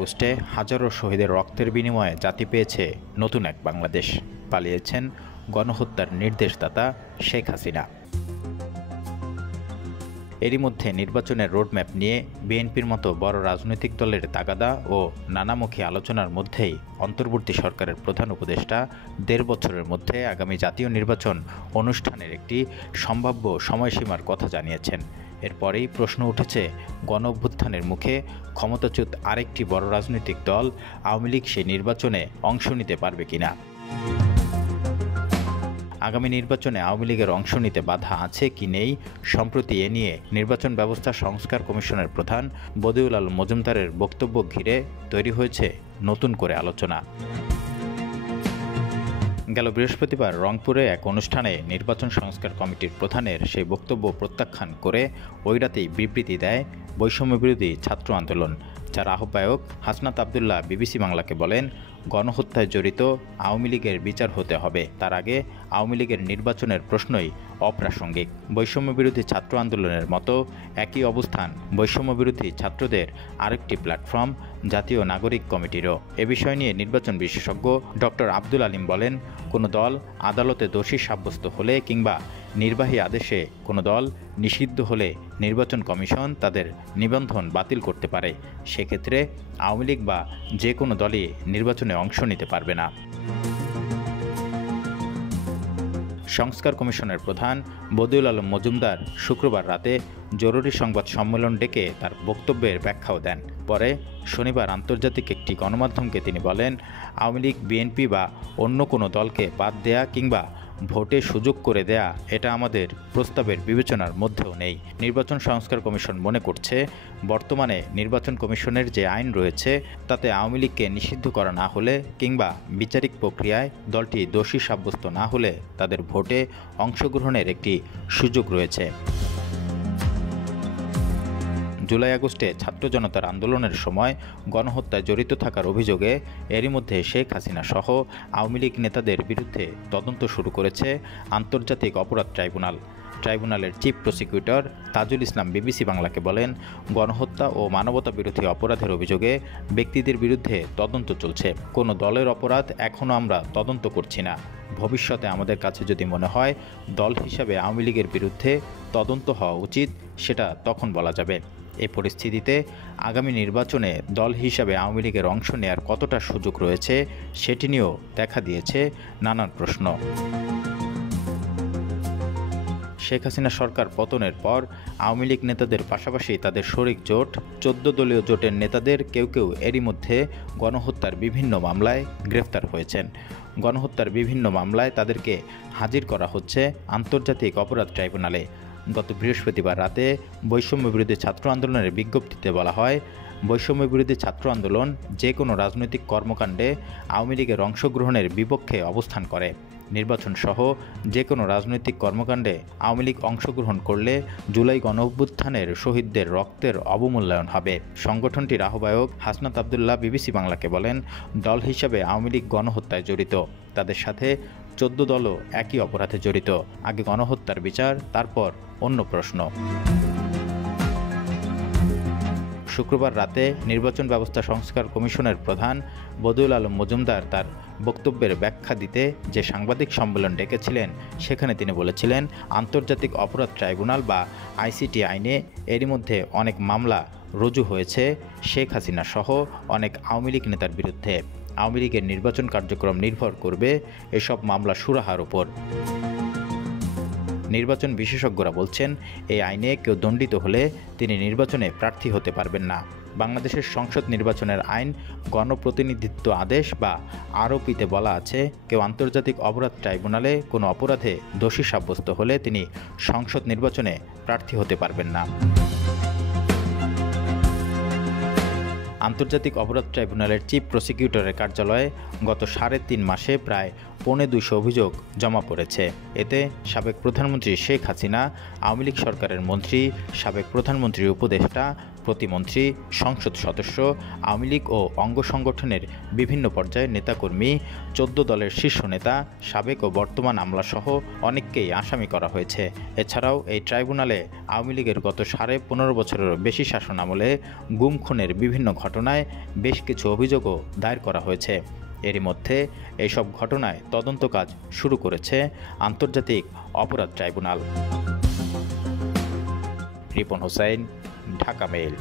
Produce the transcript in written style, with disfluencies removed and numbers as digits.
আগস্টে হাজারো শহীদের রক্তের বিনিময়ে জাতি পেয়েছে নতুন এক বাংলাদেশ। পালিয়েছেন গণহত্যার নির্দেশদাতা শেখ হাসিনা। এরই মধ্যে নির্বাচনের রোডম্যাপ নিয়ে বিএনপির মতো বড় রাজনৈতিক দলের তাগাদা ও নানামুখী আলোচনার মধ্যেই অন্তর্বর্তী সরকারের প্রধান উপদেষ্টা ১.৫ বছরের মধ্যে আগামী জাতীয় নির্বাচন অনুষ্ঠানের একটি সম্ভাব্য সময়সীমার কথা জানিয়েছেন। এরপরেই প্রশ্ন উঠেছে, গণঅভ্যুত্থানের মুখে ক্ষমতাচ্যুত আরেকটি বড় রাজনৈতিক দল আওয়ামী লীগ সেই নির্বাচনে অংশ নিতে পারবে কিনা। আগামী নির্বাচনে আওয়ামী লীগের অংশ নিতে বাধা আছে কি নেই, সম্প্রতি এ নিয়ে নির্বাচন ব্যবস্থা সংস্কার কমিশনের প্রধান বদিউল আলম মজুমদারের বক্তব্য ঘিরে তৈরি হয়েছে নতুন করে আলোচনা। গেল বৃহস্পতিবার রংপুরে এক অনুষ্ঠানে নির্বাচন সংস্কার কমিটির প্রধানের সেই বক্তব্য প্রত্যাখ্যান করে ওই রাতেই বিবৃতি দেয় বৈষম্যবিরোধী ছাত্র আন্দোলন, যার আহ্বায়ক হাসনাত আবদুল্লাহ বিবিসি বাংলাকে বলেন, গণহত্যায় জড়িত আওয়ামী লীগের বিচার হতে হবে, তার আগে আওয়ামী লীগের নির্বাচনের প্রশ্নই অপ্রাসঙ্গিক। বৈষম্যবিরোধী ছাত্র আন্দোলনের মতো একই অবস্থান বৈষম্যবিরোধী ছাত্রদের আরেকটি প্ল্যাটফর্ম জাতীয় নাগরিক কমিটিরও। এ বিষয় নিয়ে নির্বাচন বিশেষজ্ঞ ডক্টর আব্দুল আলীম বলেন, কোনো দল আদালতে দোষী সাব্যস্ত হলে কিংবা নির্বাহী আদেশে কোনো দল নিষিদ্ধ হলে নির্বাচন কমিশন তাদের নিবন্ধন বাতিল করতে পারে। সেক্ষেত্রে আওয়ামী লীগ বা যে কোনো দলই নির্বাচনে অংশ নিতে পারবে না। সংস্কার কমিশনের প্রধান বদিউল আলম মজুমদার শুক্রবার রাতে জরুরি সংবাদ সম্মেলন ডেকে তার বক্তব্যের ব্যাখ্যাও দেন। পরে শনিবার আন্তর্জাতিক একটি গণমাধ্যমকে তিনি বলেন, আওয়ামী লীগ, বিএনপি বা অন্য কোনো দলকে বাদ দেয়া কিংবা ভোটে সুযোগ করে দেয়া এটা আমাদের প্রস্তাবের বিবেচনার মধ্যেও নেই। নির্বাচন সংস্কার কমিশন মনে করছে, বর্তমানে নির্বাচন কমিশনের যে আইন রয়েছে তাতে আওয়ামী লীগকে নিষিদ্ধ করা না হলে কিংবা বিচারিক প্রক্রিয়ায় দলটি দোষী সাব্যস্ত না হলে তাদের ভোটে অংশগ্রহণের একটি সুযোগ রয়েছে। জুলাই আগস্টে ছাত্র জনতার আন্দোলনের সময় গণহত্যায় জড়িত থাকার অভিযোগে এরই মধ্যে শেখ হাসিনা সহ আওয়ামী লীগ নেতাদের বিরুদ্ধে তদন্ত শুরু করেছে আন্তর্জাতিক অপরাধ ট্রাইব্যুনাল। ট্রাইব্যুনালের chief prosecutor Tajul Islam BBC বাংলাকে বলেন, গণহত্যা ও মানবতা বিরোধী অপরাধের অভিযোগে ব্যক্তিদের বিরুদ্ধে তদন্ত চলছে। কোনো দলের অপরাধ এখনও আমরা তদন্ত করছি না। ভবিষ্যতে আমাদের কাছে যদি মনে হয় দল হিসাবে আওয়ামী লীগের বিরুদ্ধে তদন্ত হওয়া উচিত, সেটা তখন বলা যাবে। এই পরিস্থিতিতে আগামী নির্বাচনে দল হিসাবে আওয়ামী লীগের অংশ নেয়ার কতটা সুযোগ রয়েছে সেটি নিয়েও দেখা দিয়েছে নানান প্রশ্ন। শেখ হাসিনা সরকার পতনের পর আওয়ামী লীগ নেতাদের পাশাপাশি তাদের শরিক জোট 14 দলীয় জোটের নেতাদের কেউ কেউ এরই মধ্যে গণহত্যার বিভিন্ন মামলায় গ্রেফতার হয়েছেন। গণহত্যার বিভিন্ন মামলায় তাদেরকে হাজির করা হচ্ছে আন্তর্জাতিক অপরাধ ট্রাইব্যুনালে। গত বৃহস্পতিবার রাতে বৈষম্যবিরোধী ছাত্র আন্দোলনের বিজ্ঞপ্তিতে বলা হয়, বৈষম্যবিরোধী ছাত্র আন্দোলন যে কোনো রাজনৈতিক কর্মকাণ্ডে আওয়ামী লীগের অংশগ্রহণের বিপক্ষে অবস্থান করে। নির্বাচন সহ যে কোনো রাজনৈতিক কর্মকাণ্ডে আওয়ামী লীগ অংশগ্রহণ করলে জুলাই গণঅভ্যুত্থানের শহীদদের রক্তের অবমূল্যায়ন হবে। সংগঠনটির আহ্বায়ক হাসনাত আবদুল্লাহ বিবিসি বাংলাকে বলেন, দল হিসাবে আওয়ামী লীগ গণহত্যায় জড়িত, তাদের সাথে 14 দলও একই অপরাধে জড়িত। আগে গণহত্যার বিচার, তারপর অন্য প্রশ্ন। শুক্রবার রাতে নির্বাচন ব্যবস্থা সংস্কার কমিশনের প্রধান বদিউল আলম মজুমদার তার বক্তব্যের ব্যাখ্যা দিতে যে সাংবাদিক সম্মেলন ডেকেছিলেন, সেখানে তিনি বলেছিলেন, আন্তর্জাতিক অপরাধ ট্রাইব্যুনাল বা আইসিটি আইনে এরই মধ্যে অনেক মামলা রুজু হয়েছে শেখ হাসিনা সহ অনেক আওয়ামী লীগ নেতার বিরুদ্ধে। আওয়ামী লীগের নির্বাচন কার্যক্রম নির্ভর করবে এসব মামলা সুরাহার উপর। নির্বাচন বিশেষজ্ঞরা বলছেন, এই আইনে কেউ দণ্ডিত হলে তিনি নির্বাচনে প্রার্থী হতে পারবেন না। বাংলাদেশের সংসদ নির্বাচনের আইন গণপ্রতিনিধিত্ব আদেশ বা আরওপিতে বলা আছে, কেউ আন্তর্জাতিক অপরাধ ট্রাইব্যুনালে কোনো অপরাধে দোষী সাব্যস্ত হলে তিনি সংসদ নির্বাচনে প্রার্থী হতে পারবেন না। আন্তর্জাতিক অপরাধ ট্রাইব্যুনালের চিফ প্রসিকিউটরের কার্যালয়ে গত 3.5 মাসে প্রায় 250 অভিযোগ জমা পড়েছে। এতে সাবেক প্রধানমন্ত্রী শেখ হাসিনা, আওয়ামী লীগ সরকারের মন্ত্রী, সাবেক প্রধানমন্ত্রীর উপদেষ্টা, প্রতিমন্ত্রী, সংসদ সদস্য, আওয়ামী লীগ ও অঙ্গ সংগঠনের বিভিন্ন পর্যায়ের নেতাকর্মী, 14 দলের শীর্ষ নেতা, সাবেক ও বর্তমান আমলাসহ অনেককেই আসামি করা হয়েছে। এছাড়াও এই ট্রাইব্যুনালে আওয়ামী লীগের গত 15.5 বছরেরও বেশি শাসনামলে গুম খুনের বিভিন্ন ঘটনায় বেশ কিছু অভিযোগও দায়ের করা হয়েছে। এরই মধ্যে এইসব ঘটনায় তদন্ত কাজ শুরু করেছে আন্তর্জাতিক অপরাধ ট্রাইব্যুনাল। রিপন হোসাইন, ঢাকা মেইল।